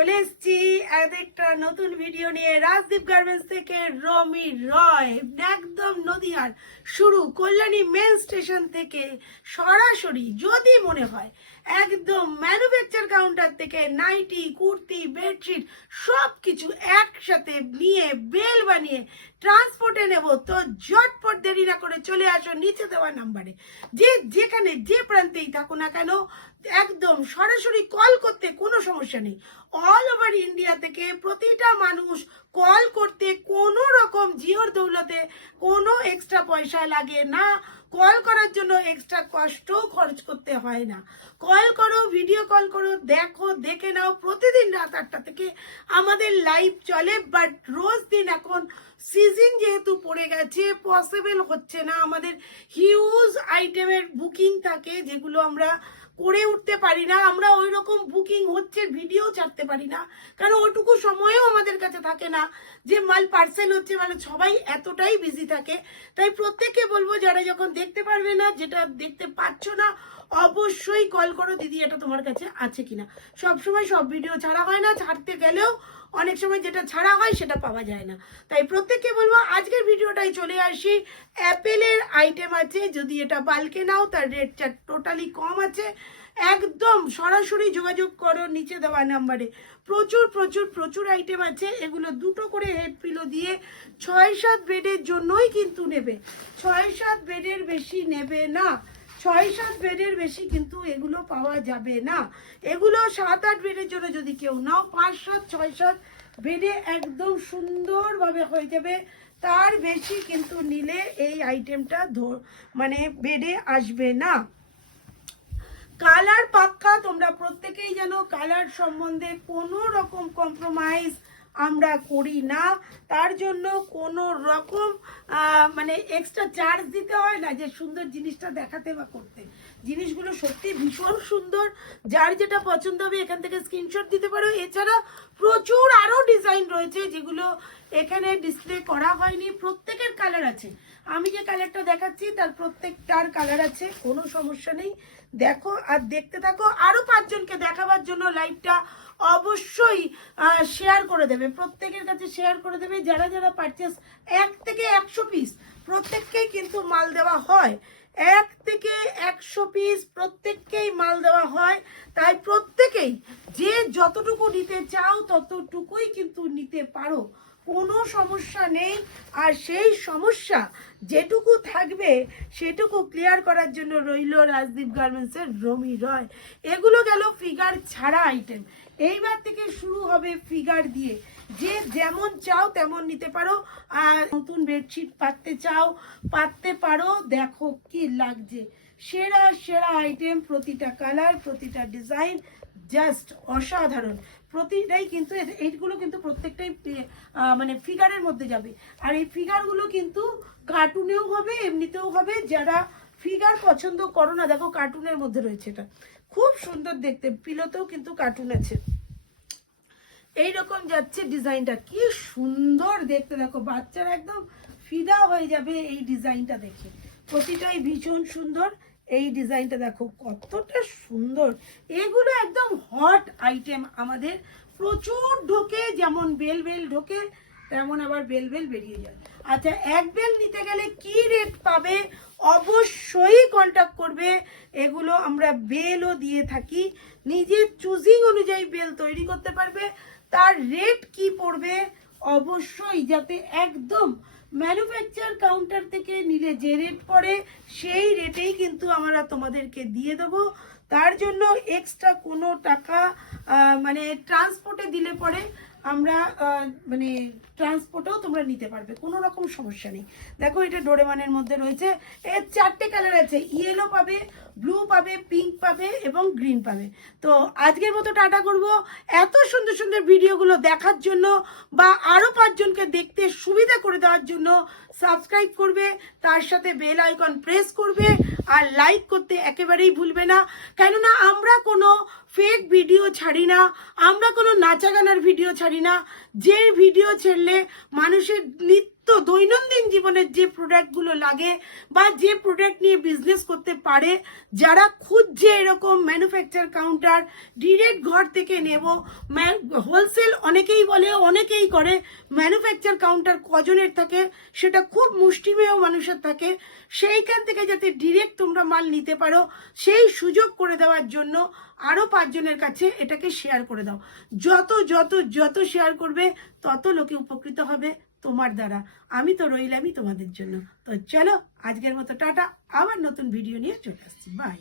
চলে এসেছি একটা নতুন ভিডিও নিয়ে রাজদীপ গার্মেন্টস থেকে রমি রয় একদম নদিয়ার শুরু কল্যাণী মেন স্টেশন থেকে সরাসরি যদি মনে হয় একদম ম্যানুফ্যাকচার কাউন্টার থেকে নাইটি কুর্তি বেডশিট সব কিছু একসাথে নিয়ে বেল বানিয়ে ট্রান্সপোর্টে নেব তো ঝটপট দেরি না করে চলে আসো নিচে দেওয়া নাম্বারে যেখানে যে প্রান্তেই থাকো না কেন একদম সরাসরি কল করতে কোনো সমস্যা নেই। অল ওভার ইন্ডিয়া থেকে প্রতিটা মানুষ কল করতে কোনো রকম জিওর দৌলতে কোনো এক্সট্রা পয়সা লাগে না। কল করার জন্য এক্সট্রা কষ্টও খরচ করতে হয় না। কল করো, ভিডিও কল করো, দেখো, দেখে নাও। প্রতিদিন রাত 8টা থেকে আমাদের লাইভ চলে, বাট রোজ দিন এখন সিজন যেহেতু পড়ে গেছে পসিবল হচ্ছে না। আমাদের হিউজ আইটেমের বুকিং থাকে যেগুলো আমরা করে উঠতে পারি না। আমরা ওই রকম বুকিং হচ্ছে ভিডিও ছাড়তে পারি না, কারণ ওটুকু সময়ও আমাদের কাছে থাকে না যে মাল পার্সেল হচ্ছে, মানে সবাই এতটাই বিজি থাকে। তাই প্রত্যেককে বলবো যারা যখন দেখতে পারবে না, যেটা দেখতে পাচ্ছ না, অবশ্যই কল করো, দিদি এটা তোমার কাছে আছে কিনা। সবসময় সব ভিডিও ছাড়া হয় না, ছাড়তে গেলেও অনেক সময় যেটা ছাড়া হয় সেটা পাওয়া যায় না। তাই প্রত্যেককে বলবো আজকের ভিডিওটাই চলে আসি। অ্যাপেলের আইটেম আছে, যদি এটা বাল্কে নাও তার রেটটা টোটালি কম আছে। একদম সরাসরি যোগাযোগ করো নিচে দেওয়া নাম্বারে। প্রচুর প্রচুর প্রচুর আইটেম আছে। এগুলো দুটো করে হেড পিলো দিয়ে 6-7 বেডের জন্যই কিন্তু নেবে, 6-7 বেডের বেশি নেবে না। 6-7 বেডের বেশি কিন্তু এগুলো পাওয়া যাবে না। এগুলো 7-8 বেডের জন্য যদি কেউ নাও, 5-7 6-7 বেডে একদম সুন্দরভাবে হয়ে যাবে। তার বেশি কিন্তু নিলে এই আইটেমটা মানে বেডে আসবে না। কালার পাক্কা, তোমরা প্রত্যেকেই জানো কালার সম্বন্ধে কোনো রকম কম্প্রোমাইজ আমরা করি না। তার জন্য কোনো রকম মানে এক্সট্রা চার্জ দিতে হয় না যে সুন্দর জিনিসটা দেখাতে বা করতে। জিনিসগুলো সত্যি ভীষণ সুন্দর। যার যেটা পছন্দ হবে এখান থেকে স্ক্রিনশট দিতে পারো। এছাড়া প্রচুর আরও ডিজাইন রয়েছে যেগুলো এখানে ডিসপ্লে করা হয়নি। প্রত্যেকের কালার আছে। আমি যে কালারটা দেখাচ্ছি তার প্রত্যেকটার কালার আছে, কোনো সমস্যা নেই। দেখো আর দেখতে থাকো। আরো 5 জনকে দেখাবার জন্য লাইভটা অবশ্যই শেয়ার করে দেবে, প্রত্যেকের কাছে শেয়ার করে দেবে। যারা যারা পারচেস 1 থেকে 100 পিস প্রত্যেককেই কিন্তু মাল দেওয়া হয়। 1 থেকে 100 পিস প্রত্যেককেই মাল দেওয়া হয়। তাই প্রত্যেকেই যে যতটুকু নিতে চাও ততটুকুই কিন্তু নিতে পারো, কোনো সমস্যা নেই। আর সেই সমস্যা যেটুকু থাকবে সেটুকু ক্লিয়ার করার জন্য রইল রাজদীপ গার্মেন্টসের রমি রয়। এগুলো গেল ফিগার ছাড়া আইটেম। এইবার থেকে শুরু হবে ফিগার দিয়ে। যে যেমন চাও তেমন নিতে পারো। আর নতুন বেডশিট পাততে চাও পাততে পারো। দেখো কি লাগছে, সেরা সেরা আইটেম, প্রতিটা কালার প্রতিটা ডিজাইন জাস্ট অসাধারণ। প্রতিটাই কিন্তু এইগুলো কিন্তু প্রত্যেকটাই মানে ফিগারের মধ্যে যাবে। আর এই ফিগারগুলো কিন্তু কার্টুনেও হবে এমনিতেও হবে। যারা ফিগার পছন্দ করো না, দেখো কার্টুনের মধ্যে রয়েছে, এটা খুব সুন্দর দেখতে। পিলোতেও কিন্তু কার্টুন আছে। এইরকম যাচ্ছে ডিজাইনটা, কি সুন্দর দেখতে। দেখো বাচ্চারা একদম ফিদা হয়ে যাবে এই ডিজাইনটা দেখে। প্রতিটাই ভীষণ সুন্দর। এই ডিজাইনটা দেখো কতটা সুন্দর। এগুলো একদম হট আইটেম আমাদের, প্রচুর ঢোকে। যেমন বেল বেল ঢোকে তেমন আবার বেল বেল বেরিয়ে যায়। আচ্ছা, 1 বেল নিতে গেলে কি রেট পাবে অবশ্যই কন্ট্যাক্ট করবে। এগুলো আমরা বেলও দিয়ে থাকি, নিজের চুজিং অনুযায়ী বেল তৈরি করতে পারবে। তার রেট কি পড়বে অবশ্যই, যাতে একদম ম্যানুফ্যাকচার কাউন্টার থেকে নিলে যে রেট পড়ে সেই রেটেই কিন্তু আমরা তোমাদেরকে দিয়ে দেবো। তার জন্য এক্সট্রা কোনো টাকা মানে ট্রান্সপোর্টে দিলে পরে আমরা মানে ট্রান্সপোর্টেও তোমরা নিতে পারবে, কোনো রকম সমস্যা নেই। দেখো এটা ডোরেমনের মধ্যে রয়েছে। এর 4টে কালার আছে, ইয়েলো পাবে, ব্লু পাবে, পিঙ্ক পাবে এবং গ্রিন পাবে। তো আজকের মতো টাটা করব। এত সুন্দর সুন্দর ভিডিওগুলো দেখার জন্য বা আরও 5 জনকে দেখতে সুবিধা করে দেওয়ার জন্য সাবস্ক্রাইব করবে, তার সাথে বেল আইকন প্রেস করবে আর লাইক করতে একেবারেই ভুলবে না। কেননা আমরা কোনো ফেক ভিডিও ছাড়ি না, আমরা কোনো নাচা গানার ভিডিও ছাড়ি না। যে ভিডিও ছেড়লে মানুষের নিত্য দৈনন্দিন জীবনের যে প্রোডাক্টগুলো লাগে বা যে প্রোডাক্ট নিয়ে বিজনেস করতে পারে, যারা খুঁজছে এরকম ম্যানুফ্যাকচার কাউন্টার, ডিরেক্ট ঘর থেকে নেব, হোলসেল অনেকেই বলে, অনেকেই করে, ম্যানুফ্যাকচার কাউন্টার কজনের থাকে, সেটা খুব মুষ্টিমেয় মানুষের থাকে, সেইখান থেকে যাতে ডিরেক্ট তোমরা মাল নিতে পারো সেই সুযোগ করে দেওয়ার জন্য আরও 5 জনের কাছে এটাকে শেয়ার করে দাও। যত যত যত শেয়ার করবে তত লোকে উপকৃত হবে তোমার দ্বারা। আমি তো রইলামই তোমাদের জন্য। তো চলো, আজকের মতো টাটা, আবার নতুন ভিডিও নিয়ে চলে আসছি। বাই।